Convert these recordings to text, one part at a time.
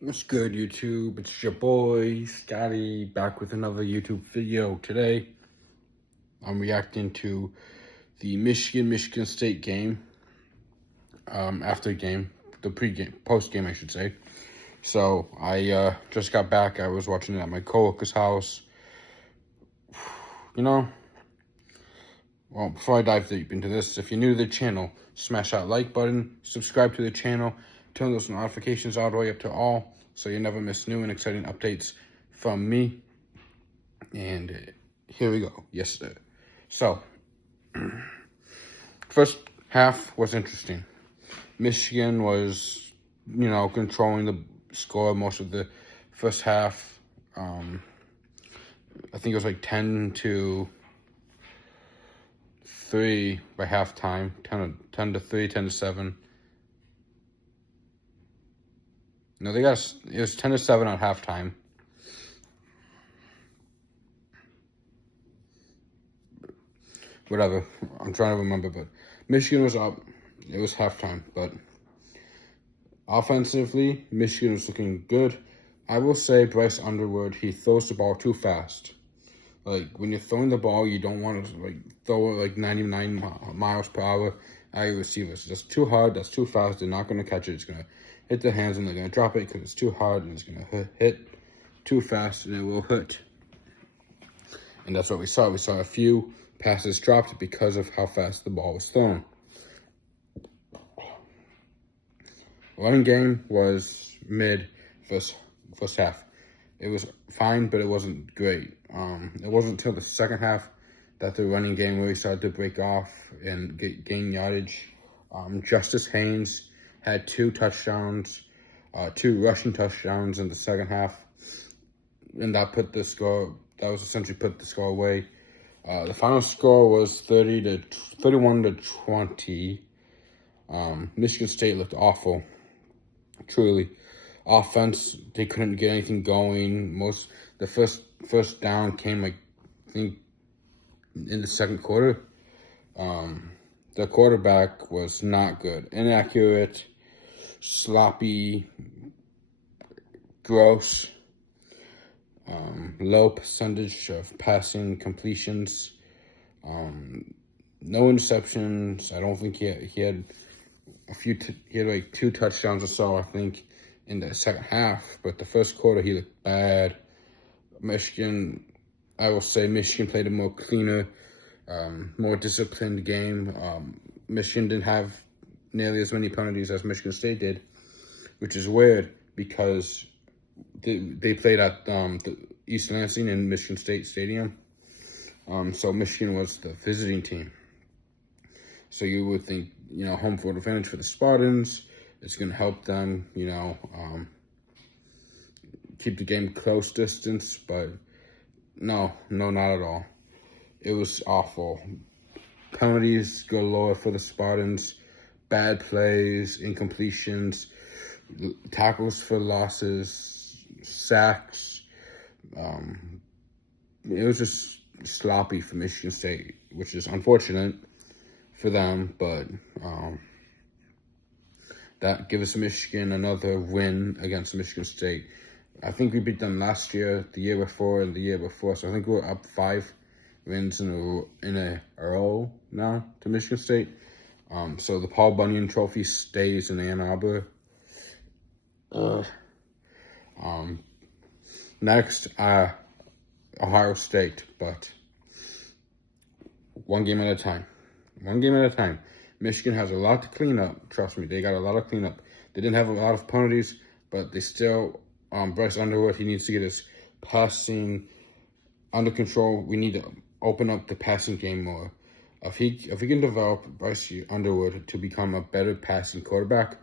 What's good, YouTube? It's your boy, Scotty, back with another YouTube video. Today, I'm reacting to the Michigan State game, after game, the post game, I should say. So, I just got back. I was watching it at my coworker's house. Well, before I dive deep into this, if you're new to the channel, smash that like button, subscribe to the channel, turn those notifications all the way up to all, so you never miss new and exciting updates from me. And here we go. Yes, sir. So, first half was interesting. Michigan was, controlling the score most of the first half. I think it was like 10-3 by halftime. 10-3, 10-7. No, it was 10-7 at halftime. Whatever, I'm trying to remember, but Michigan was up. It was halftime, but offensively, Michigan was looking good. I will say Bryce Underwood, he throws the ball too fast. Like, when you're throwing the ball, you don't want to throw it 99 miles per hour at your receivers. That's too hard. That's too fast. They're not going to catch it. It's going to hit their hands, and they're going to drop it because it's too hard, and it's going to hit too fast, and it will hurt. And that's what we saw. We saw a few passes dropped because of how fast the ball was thrown. Running game was mid first half. It was fine, but it wasn't great. It wasn't until the second half that the running game really started to break off and gain yardage. Justice Haynes had 2 touchdowns, 2 rushing touchdowns in the second half, and that was essentially put the score away. The final score was 31-20. Michigan State looked awful. Truly. Offense, they couldn't get anything going. The first down came, I think, in the second quarter. The quarterback was not good. Inaccurate, sloppy, gross. Low percentage of passing completions. No interceptions. I don't think he had like 2 touchdowns or so, I think, in the second half. But the first quarter, he looked bad. Michigan, I will say Michigan played a more cleaner, more disciplined game. Michigan didn't have nearly as many penalties as Michigan State did, which is weird because they played at the East Lansing in Michigan State Stadium. So Michigan was the visiting team. So you would think, home field advantage for the Spartans. It's going to help them, keep the game close distance. But no, not at all. It was awful. Penalties galore for the Spartans. Bad plays, incompletions, tackles for losses, sacks. It was just sloppy for Michigan State, which is unfortunate for them, but that gives Michigan another win against Michigan State. I think we beat them last year, the year before, and the year before, so I think we're up 5 wins in a row now to Michigan State. So the Paul Bunyan Trophy stays in Ann Arbor. Next, Ohio State, but one game at a time. Michigan has a lot to clean up. Trust me, they got a lot to clean up. They didn't have a lot of penalties, but they still, Bryce Underwood, he needs to get his passing under control. We need to open up the passing game more. If he can develop Bryce Underwood to become a better passing quarterback,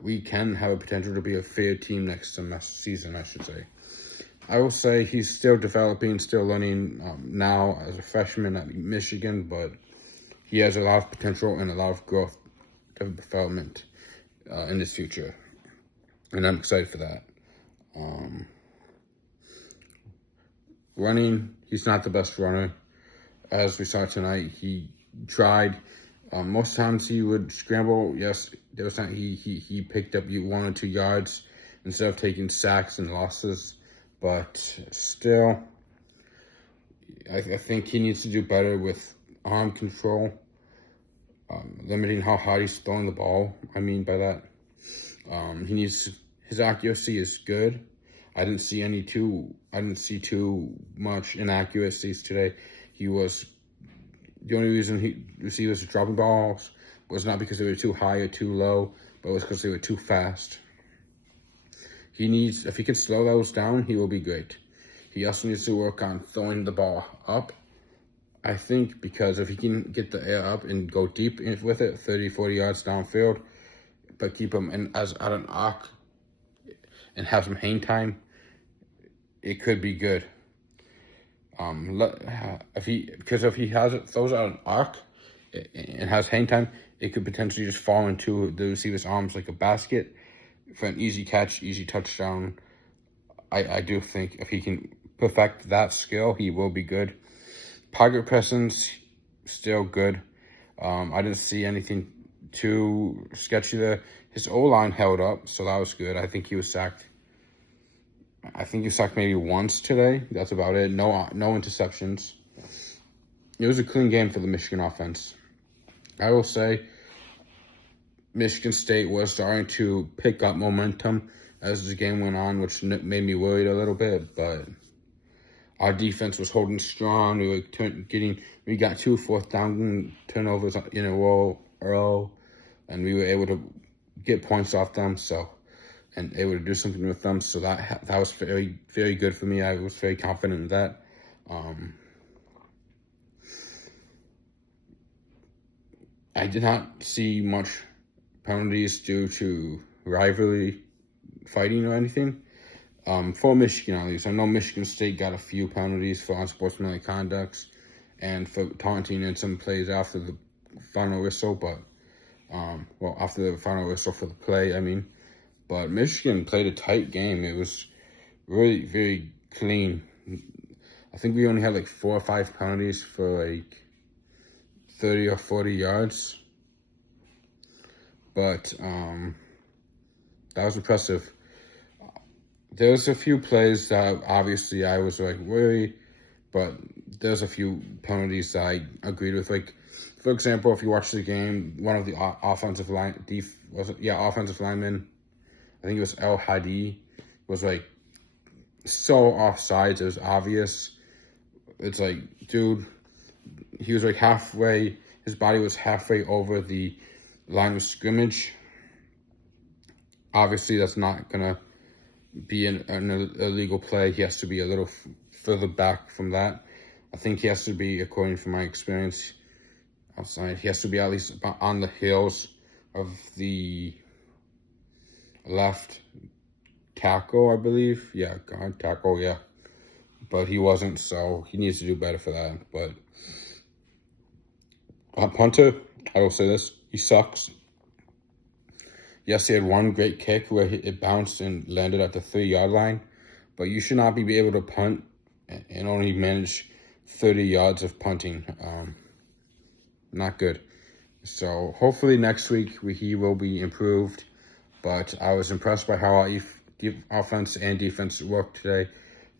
we can have a potential to be a fair team next season, I should say. I will say he's still developing, still learning now as a freshman at Michigan, but he has a lot of potential and a lot of growth development in his future, and I'm excited for that. Running, he's not the best runner. As we saw tonight, he tried. Most times he would scramble. Yes, there was time he picked up 1 or 2 yards. instead of taking sacks and losses. But still, I think he needs to do better with arm control, limiting how hard he's throwing the ball. I mean by that, his accuracy is good. I didn't see too much inaccuracies today. The only reason receivers were dropping balls was not because they were too high or too low, but it was because they were too fast. If he can slow those down, he will be great. He also needs to work on throwing the ball up, I think, because if he can get the air up and go deep with it, 30, 40 yards downfield, but keep him at an arc and have some hang time, it could be good. If he throws out an arc and has hang time, it could potentially just fall into the receiver's arms like a basket for an easy catch, easy touchdown. I do think if he can perfect that skill, he will be good. Pocket presence, still good. I didn't see anything too sketchy there. His O-line held up, so that was good. I think he was sacked. I think he was sacked maybe once today. That's about it. No interceptions. It was a clean game for the Michigan offense. I will say Michigan State was starting to pick up momentum as the game went on, which made me worried a little bit, but our defense was holding strong. We got 2 4th down turnovers in a row, and we were able to get points off them, and able to do something with them. So that was very, very good for me. I was very confident in that. I did not see much penalties due to rivalry fighting or anything. For Michigan, at least. I know Michigan State got a few penalties for unsportsmanlike conducts and for taunting in some plays after the final whistle, after the final whistle for the play, I mean. But Michigan played a tight game. It was really very clean. I think we only had like 4 or 5 penalties for like 30 or 40 yards. But that was impressive. There's a few plays that obviously I was like worried, but there's a few penalties that I agreed with. Like, for example, if you watch the game, one of the offensive linemen, I think it was El Hadi, was like so offsides. It was obvious. It's like, dude, he was like halfway. His body was halfway over the line of scrimmage. Obviously, that's not gonna be an illegal play. He has to be a little further back from that. I think he has to be, according to my experience outside, he has to be at least on the heels of the left tackle, I believe. Yeah, guard tackle, yeah. But he wasn't, so he needs to do better for that. But punter, I will say this, he sucks. Yes, he had one great kick where it bounced and landed at the 3-yard line, but you should not be able to punt and only manage 30 yards of punting. Not good. So hopefully next week he will be improved. But I was impressed by how our offense and defense worked today.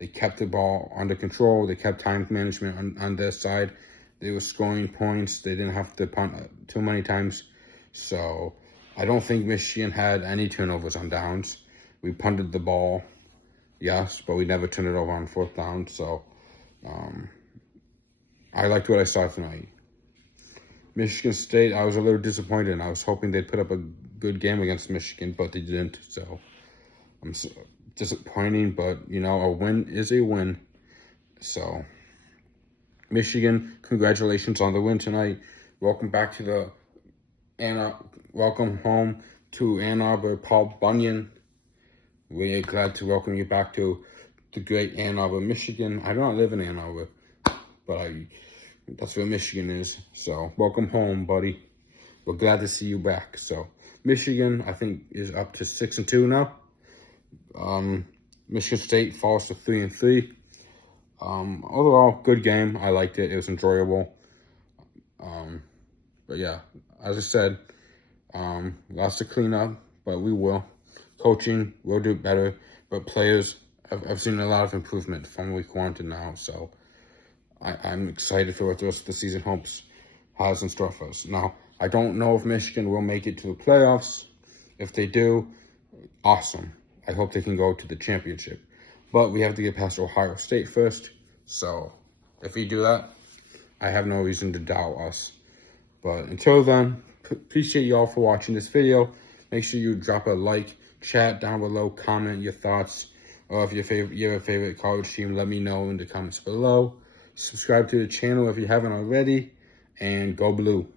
They kept the ball under control. They kept time management on their side. They were scoring points. They didn't have to punt too many times. So I don't think Michigan had any turnovers on downs. We punted the ball, yes, but we never turned it over on 4th down. So I liked what I saw tonight. Michigan State, I was a little disappointed. I was hoping they'd put up a good game against Michigan, but they didn't. So I'm disappointing, but, a win is a win. So Michigan, congratulations on the win tonight. Welcome back to welcome home to Ann Arbor, Paul Bunyan. We're glad to welcome you back to the great Ann Arbor, Michigan. I do not live in Ann Arbor, but that's where Michigan is. So welcome home, buddy. We're glad to see you back. So Michigan, I think, is up to 6-2 now. Michigan State falls to 3-3. Overall, good game. I liked it. It was enjoyable. But yeah, as I said, lots to clean up, but we will. Coaching will do better, but players, I've seen a lot of improvement from week 1 to now. So I'm excited for what the rest of the season has in store for us. Now, I don't know if Michigan will make it to the playoffs. If they do, awesome. I hope they can go to the championship. But we have to get past Ohio State first. So if we do that, I have no reason to doubt us. But until then, appreciate you all for watching this video. Make sure you drop a like, chat down below, comment your thoughts. Or if you have a favorite college team, let me know in the comments below. Subscribe to the channel if you haven't already. And go blue.